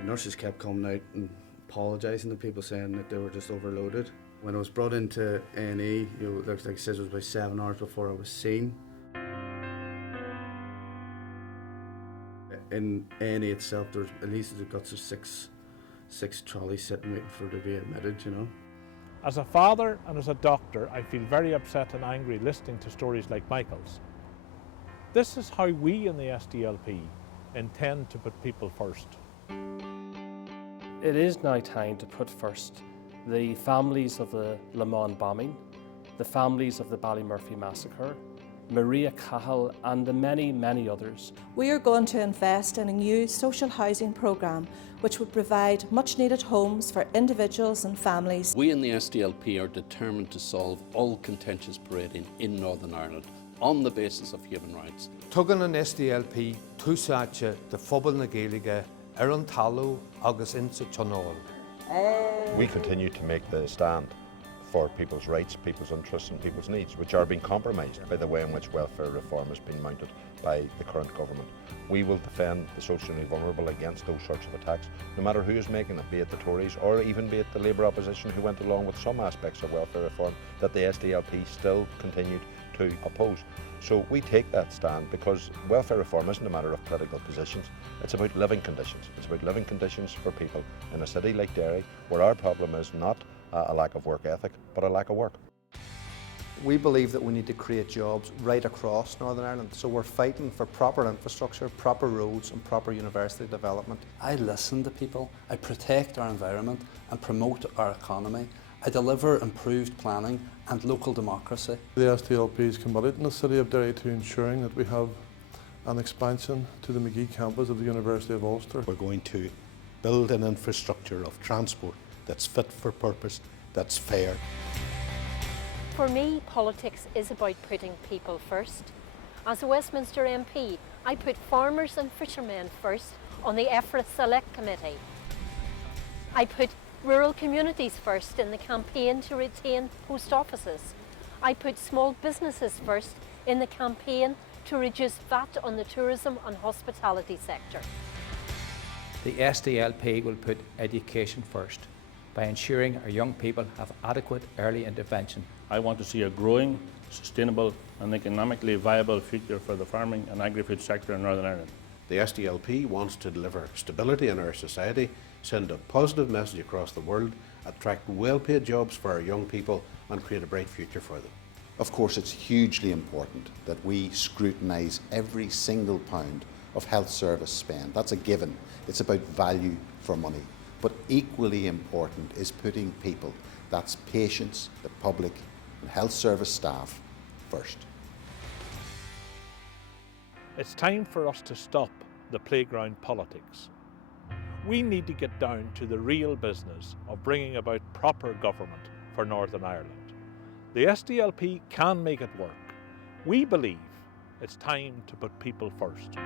The nurses kept coming out and apologising to people, saying that they were just overloaded. When I was brought into A&E, like I said, it was about 7 hours before I was seen. In A&E itself, there was at least the guts of six trolleys sitting waiting for to be admitted, As a father and as a doctor, I feel very upset and angry listening to stories like Michael's. This is how we in the SDLP intend to put people first. It is now time to put first the families of the Le Mans bombing, the families of the Ballymurphy massacre, Maria Cahill and the many, many others. We are going to invest in a new social housing programme which would provide much needed homes for individuals and families. We in the SDLP are determined to solve all contentious parading in Northern Ireland on the basis of human rights. Tugan an SDLP túsáte de phobal na Gaeilge ar an talú agus insa tionol. We continue to make the stand for people's rights, people's interests and people's needs, which are being compromised by the way in which welfare reform has been mounted by the current government. We will defend the socially vulnerable against those sorts of attacks, no matter who is making it, be it the Tories or even be it the Labour opposition who went along with some aspects of welfare reform that the SDLP still continued to oppose. So we take that stand because welfare reform isn't a matter of political positions, it's about living conditions. It's about living conditions for people in a city like Derry, where our problem is not a lack of work ethic, but a lack of work. We believe that we need to create jobs right across Northern Ireland, so we're fighting for proper infrastructure, proper roads and proper university development. I listen to people, I protect our environment and promote our economy. I deliver improved planning and local democracy. The SDLP is committed in the City of Derry to ensuring that we have an expansion to the McGee campus of the University of Ulster. We're going to build an infrastructure of transport that's fit for purpose, that's fair. For me, politics is about putting people first. As a Westminster MP, I put farmers and fishermen first on the EFRA Select Committee. I put rural communities first in the campaign to retain post offices. I put small businesses first in the campaign to reduce VAT on the tourism and hospitality sector. The SDLP will put education first by ensuring our young people have adequate early intervention. I want to see a growing, sustainable and economically viable future for the farming and agri-food sector in Northern Ireland. The SDLP wants to deliver stability in our society, send a positive message across the world, attract well-paid jobs for our young people and create a bright future for them. Of course, it's hugely important that we scrutinise every single pound of health service spend. That's a given. It's about value for money. But equally important is putting people, that's patients, the public and health service staff, first. It's time for us to stop the playground politics. We need to get down to the real business of bringing about proper government for Northern Ireland. The SDLP can make it work. We believe it's time to put people first.